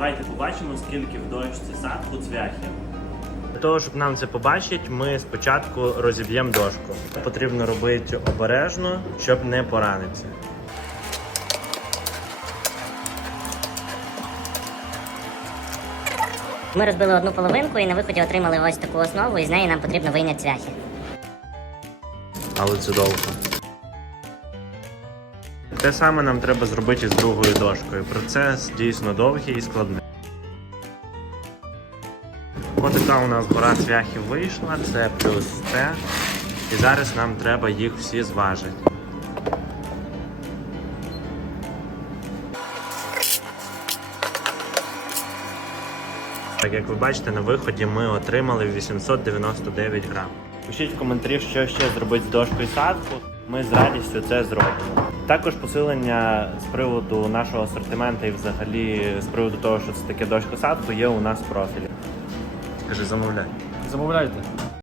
Давайте побачимо, скільки в дошці садку цвяхів. Для того, щоб нам це побачити, ми спочатку розіб'ємо дошку. Потрібно робити обережно, щоб не поранитися. Ми розбили одну половинку і на виході отримали ось таку основу, і з неї нам потрібно вийняти цвяхи. Але це довго. Те саме нам треба зробити з другою дошкою. Процес дійсно довгий і складний. Ось така у нас гора цвяхів вийшла, це плюс це. І зараз нам треба їх всі зважити. Так як ви бачите, на виході ми отримали 899 грам. Пишіть в коментарі, що ще зробити з дошкою садку. Ми з радістю це зробимо. Також посилення з приводу нашого асортименту і взагалі з приводу того, що це таке дошка садку, є у нас в профілі. Скажи, замовляй. Замовляйте.